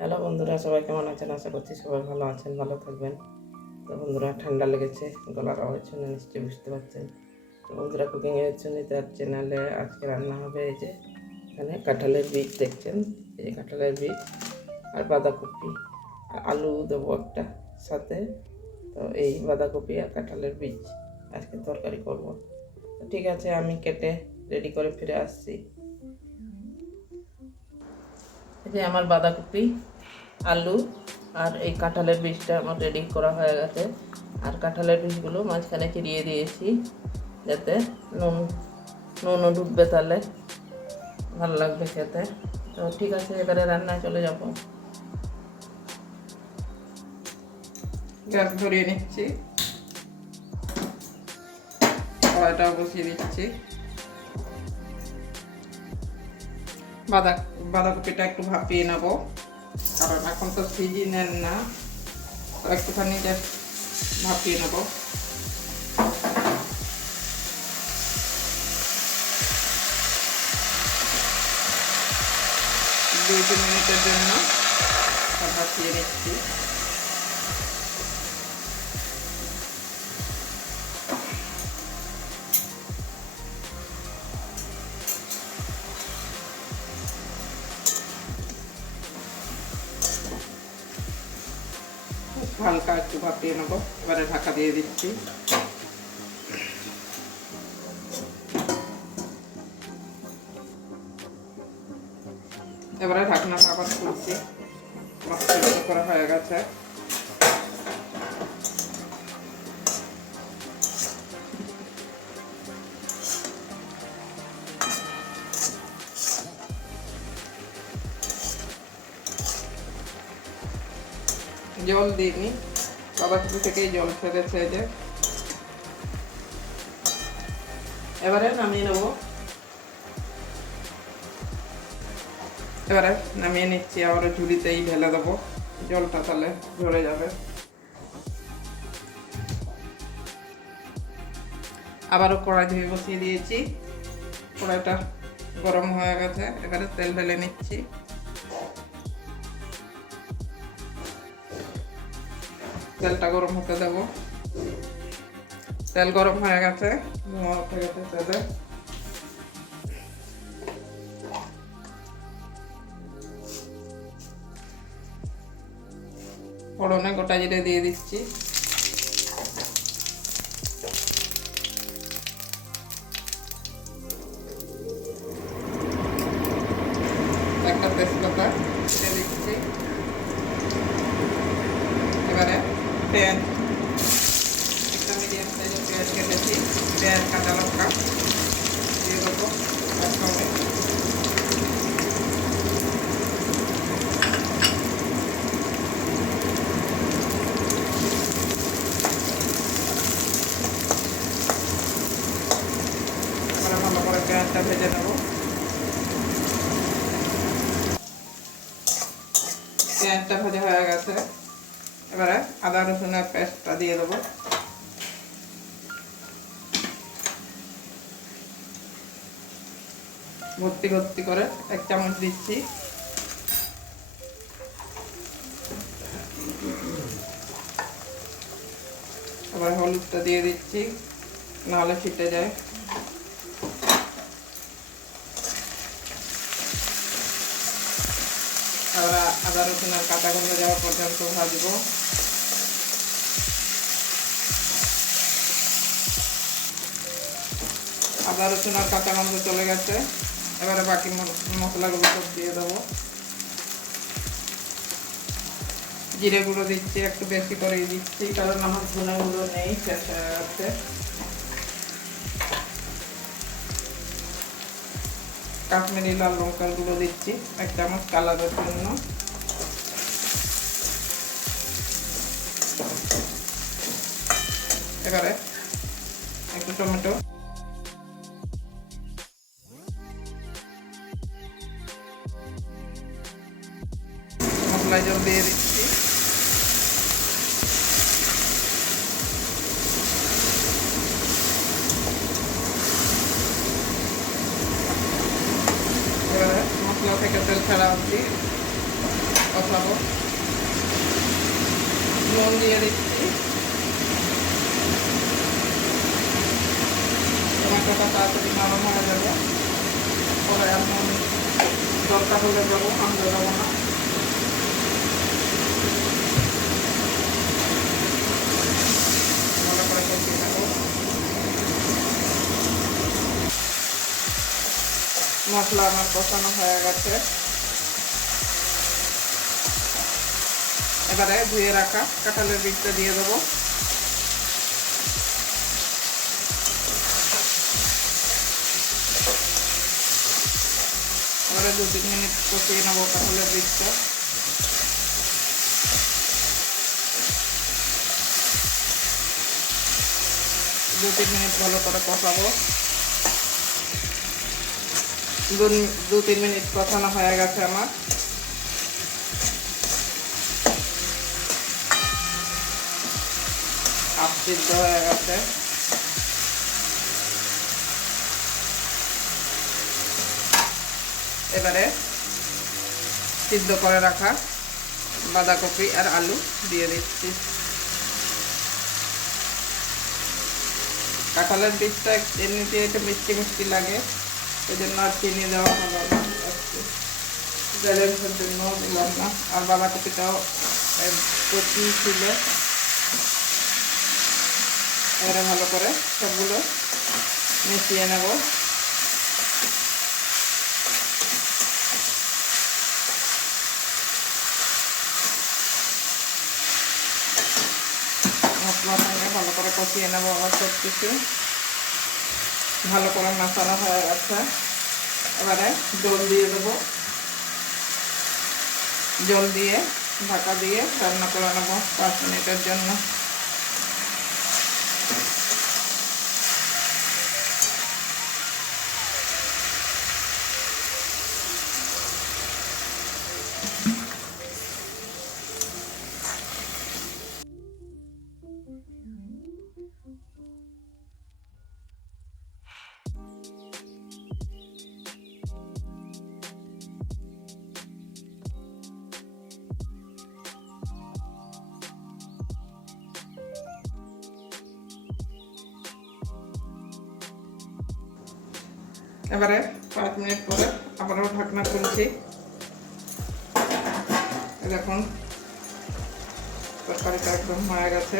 Hello বন্ধুরা, সবাই কেমন আছেন? আশা করছি সবাই ভালো আছেন, ভালো থাকবেন। তো বন্ধুরা, ঠান্ডা লেগেছে গলার আওয়াজ শুনে নিশ্চয়ই বুঝতে পারছেন। তো বন্ধুরা কুকিং এর জন্য তার চ্যানেলে আজকে রান্না হবে এই যে, এখানে কাঁঠালের বীজ দেখছেন? এই যে কাঁঠালের বীজ আর বাঁধাকপি। আর আলু দেবো একটা সাথে। তো এই বাঁধাকপি আর কাঁঠালের বীজ আজকে তরকারি করব। তো ঠিক আছে, আমি কেটে রেডি করে ফিরে আসছি। যে আমার বাঁধাকপি, আলু আর এই কাঁঠালের বীজটা আমার রেডি করা হয়ে গেছে। আর কাঁঠালের বীজগুলো মাঝখানে চিরিয়ে দিয়েছি যাতে নুন, নুনও ডুববে তাহলে। ভালো লাগবে খেতে। তো ঠিক আছে, এবারে রান্নায় চলে যাব। গ্যাস ধরিয়ে নিচ্ছি। কড়াইটাও বসিয়ে দিচ্ছি। বাঁধা বাঁধাকপিটা একটু ভাপিয়ে নেব। কারণ এখন তো সিজি নেন না একটুখানি জাস্ট ভাপিয়ে নেব। দুই তিন মিনিটের জন্য ভাপিয়ে নিচ্ছি। ভাপিয়ে নেব। এবারে ঢাকা দিয়ে দিচ্ছি। এবারে ঢাকনাটা আবার খুলছি। মাছটা করা হয়ে গেছে। জল দিইনি বাবাকুপি থেকেই জল ছেড়েছে যে। এবারে নামিয়ে নেব। এবারে নামিয়ে নিচ্ছি আবার ঝুড়িতেই ঢেলে দেবো। জলটা তাহলে ঝরে যাবে। আবারও কড়াই ধুয়ে বসিয়ে দিয়েছি। কড়াইটা গরম হয়ে গেছে। এবারে তেল ঢেলে নিচ্ছি। তেলটা গরম হতে দেব। তেল গরম হয়ে গেছে। তেলে। ফোড়নে গোটা জিরে দিয়ে দিচ্ছি। দিয়ে দেবো একসঙ্গে ভালো করে পেঁয়াজটা ভেজে নেব পেঁয়াজটা ভাজা হয়ে গেছে। এবারে আদা রসুনের পেস্টটা দিয়ে দেবো। ভর্তি ভর্তি করে এক চামচ দিচ্ছি। আবার হলুদটা দিয়ে দিচ্ছি, নাহলে ফিটে যায়। আবার আদা রসুনের কাঁচা গন্ধ যাওয়া পর্যন্ত ভাজবো। আদা রসুন আর কাঁচা গন্ধ চলে গেছে। এবারে বাকি মশলাগুলো সব দিয়ে দেবো। জিরে গুঁড়ো দিচ্ছি একটু বেশি করে দিচ্ছি। কারণ আমার ধনে গুঁড়ো নেই শেষ হয়ে গেছে কাশ্মীরি লাল লঙ্কার গুঁড়ো দিচ্ছি এক চামচ কালারের জন্য। এবারে একটু টমেটো। জল দিয়ে দিচ্ছি। যাবে দরকার হলে দেবো আমরা দেবো না ভালো করে কষিয়ে নেব মশলা আমার কষানো হয়ে গেছে। এবারে ধুয়ে রাখা কাঁঠালের বীজটা দিয়ে দেবো। এবারে দু তিন মিনিট কষিয়ে নেব কাঁঠালের বীজটা। দু তিন মিনিট ভালো করে কষাবো। দু- তিন মিনিট কষানো হয়ে গেছে আমার। হাফ সিদ্ধ হয়ে গেছে। এবারে সিদ্ধ করে রাখা বাঁধাকপি আর আলু দিয়ে দিচ্ছি। কাঁঠালের বীজটা এমনিতে একটু মিষ্টি মিষ্টি লাগে। জন্য আর চিনি দেওয়া হলো না জন্য আর বাঁধাকপিটাও কচি এবারে ভালো করে সবগুলো মিশিয়ে নেব। মশলার সঙ্গে ভালো করে কষিয়ে নেব আবার সব কিছু ভালো করে মশলা হয়ে গেছে। এবারে জল দিয়ে দেবো। জল দিয়ে ঢাকা দিয়ে রান্না করে নেব পাঁচ মিনিটের জন্য। এবারে পাঁচ মিনিট পরে আবারও ঢাকনা খুলছি। দেখুন, তরকারিটা একদম হয়ে গেছে।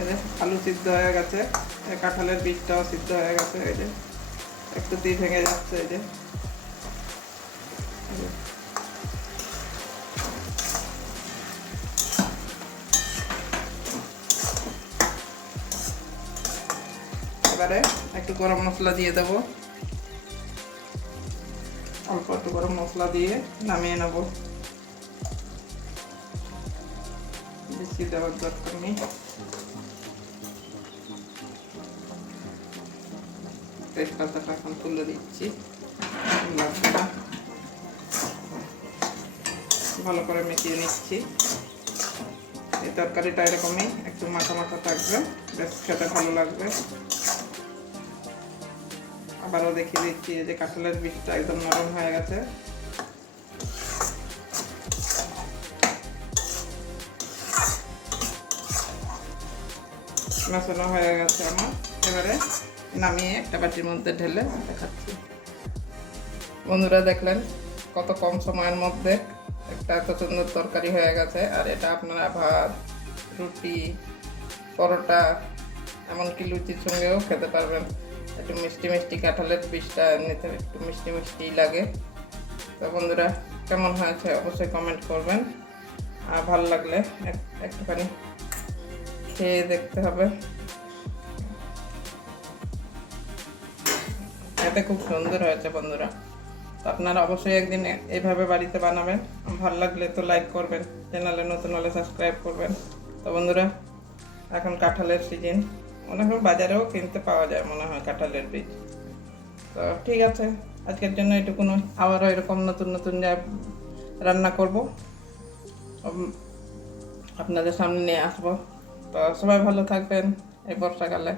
এই যে আলু সিদ্ধ হয়ে গেছে কাঁঠালের বীজটাও সিদ্ধ হয়ে গেছে, এই যে। একটু দিয়ে ভেঙে যাচ্ছে এই যে এই যে। এবারে একটু গরম মশলা দিয়ে দেব। অল্প একটু গরম মশলা দিয়ে নামিয়ে নেব। বেশি দেওয়ার দরকার নেই। তেজপাতাটা এখন তুলে দিচ্ছি। ভালো করে মিশিয়ে নিচ্ছি। এই তরকারিটা এরকমই একটু মাখা মাখা থাকবে। বেশ খেতে ভালো লাগবে। আবারও দেখিয়ে দিচ্ছি যে কাঁঠালের বীজটা একদম নরম হয়ে গেছে। মেশানো হয়ে গেছে আমার। এবারে নামিয়ে একটা বাটির মধ্যে ঢেলে দেখাচ্ছি বন্ধুরা দেখলেন কত কম সময়ের মধ্যে একটা এত সুন্দর তরকারি হয়ে গেছে। আর এটা আপনারা ভাত, রুটি, পরোটা, এমনকি লুচির সঙ্গেও খেতে পারবেন। একটু মিষ্টি মিষ্টি কাঁঠালের বীজটা এমনিতে একটু মিষ্টি মিষ্টি লাগে। তো বন্ধুরা, কেমন হয়েছে অবশ্যই কমেন্ট করবেন। আর ভালো লাগলে এক- একটুখানি খেয়ে দেখতে হবে। এতে খুব সুন্দর হয়েছে বন্ধুরা। তো আপনারা অবশ্যই একদিন এইভাবে বাড়িতে বানাবেন। ভালো লাগলে তো লাইক করবেন চ্যানেলে নতুন হলে সাবস্ক্রাইব করবেন। তো বন্ধুরা, এখন কাঁঠালের সিজন অনেক বাজারেও কিনতে পাওয়া যায় মনে হয় কাঁঠালের বীজ। তো ঠিক আছে, আজকের জন্য এটুকু আবারও এরকম নতুন নতুন যা রান্না করব আপনাদের সামনে নিয়ে আসব। তো সবাই ভালো থাকবেন এই বর্ষাকালে।